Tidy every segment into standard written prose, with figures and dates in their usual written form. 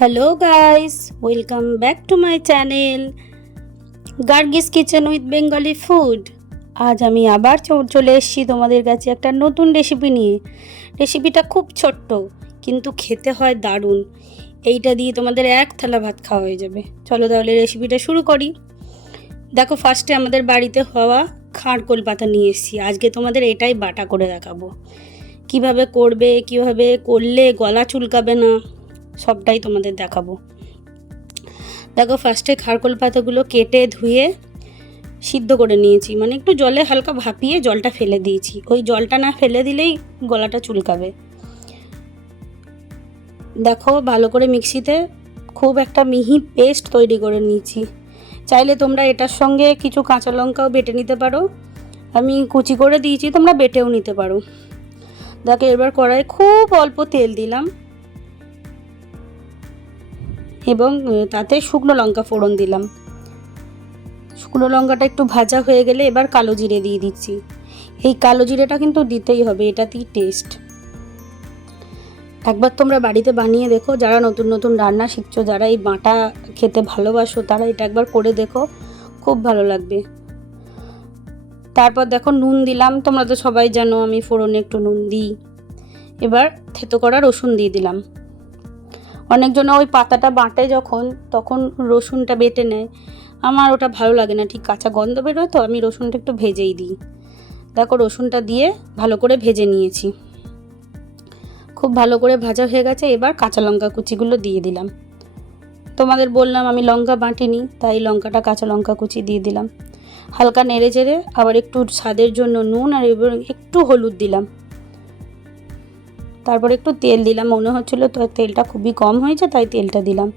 Hello guys, welcome back to my channel Gargi's kitchen with Bengali food. আজ আমি আবার চলে এসেছি তোমাদের কাছে একটা নতুন রেসিপি নিয়ে। রেসিপিটা খুব ছোট্ট কিন্তু খেতে হয় দারুণ। এইটা দিয়ে তোমাদের এক থালা ভাত খাওয়া হয়ে যাবে। চলো তাহলে রেসিপিটা শুরু করি। দেখো, ফার্স্টে আমাদের বাড়িতে হওয়া খারকোল পাতা নিয়ে এসেছি। আজকে তোমাদের এটাই বাটা করে দেখাবো, কিভাবে করবে, কিভাবে করলে গলা চুলকাবে না, সবটাই তোমাদের দেখাবো। দেখো, ফার্স্টে খারকোল পাতাগুলো কেটে ধুয়ে সিদ্ধ করে নিয়েছি, মানে একটু জলে হালকা ভাপিয়ে জলটা ফেলে দিয়েছি। ওই জলটা না ফেলে দিলেই গলাটা চুলকাবে। দেখো, ভালো করে মিক্সিতে খুব একটা মিহি পেস্ট তৈরি করে নিয়েছি। চাইলে তোমরা এটার সঙ্গে কিছু কাঁচা লঙ্কাও বেটে নিতে পারো, আমি কুচি করে দিয়েছি, তোমরা বেটেও নিতে পারো। দেখো, এবার কড়াইয়ে খুব অল্প তেল দিলাম এবং তাতে শুকনো লঙ্কা ফোড়ন দিলাম। শুকনো লঙ্কাটা একটু ভাজা হয়ে গেলে এবার কালো জিরে দিয়ে দিচ্ছি। এই কালো জিরেটা কিন্তু দিতেই হবে, এটাতেই টেস্ট। একবার তোমরা বাড়িতে বানিয়ে দেখো, যারা নতুন নতুন রান্না শিখছো, যারা এই বাটা খেতে ভালোবাসো, তারা এটা একবার করে দেখো, খুব ভালো লাগবে। তারপর দেখো, নুন দিলাম। তোমরা তো সবাই জানো আমি ফোড়নে একটু নুন দিই। এবার থেতো করা রসুন দিয়ে দিলাম। অনেকজন ওই পাতাটা বাটে যখন, তখন রসুনটা বেটে নেয়, আমার ওটা ভালো লাগে না, ঠিক কাঁচা গন্ধ বেরোয়, তো আমি রসুনটা একটু ভেজেই দিই। দেখো, রসুনটা দিয়ে ভালো করে ভেজে নিয়েছি, খুব ভালো করে ভাজা হয়ে গেছে। এবার কাঁচা লঙ্কা কুচিগুলো দিয়ে দিলাম। তোমাদের বললাম আমি লঙ্কা বাটিনি, তাই লঙ্কাটা কাঁচা লঙ্কা কুচি দিয়ে দিলাম। হালকা নেড়ে চেড়ে আবার একটু স্বাদের জন্য নুন আর এবার একটু হলুদ দিলাম। তারপর একটু তেল দিলাম, মনে হচ্ছিল তো তেলটা খুবই কম হয়েছে, তাই তেলটা দিলাম।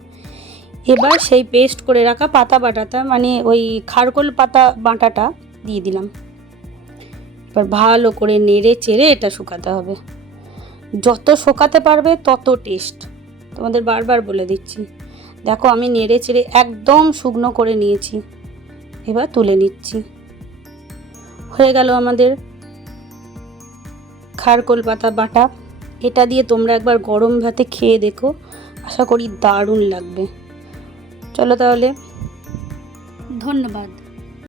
এবার সেই পেস্ট করে রাখা পাতা বাটাটা, মানে ওই খারকোল পাতা বাটাটা দিয়ে দিলাম। এবার ভালো করে নেড়ে চেড়ে এটা শুকাতে হবে। যত শুকাতে পারবে তত টেস্ট, তোমাদের বারবার বলে দিচ্ছি। দেখো, আমি নেড়ে চেড়ে একদম শুকনো করে নিয়েছি। এবার তুলে নিচ্ছি। হয়ে গেল আমাদের খারকোল পাতা বাটা। এটা দিয়ে তোমরা একবার গরম ভাতে খেয়ে দেখো, আশা করি দারুণ লাগবে। চলো তাহলে, ধন্যবাদ।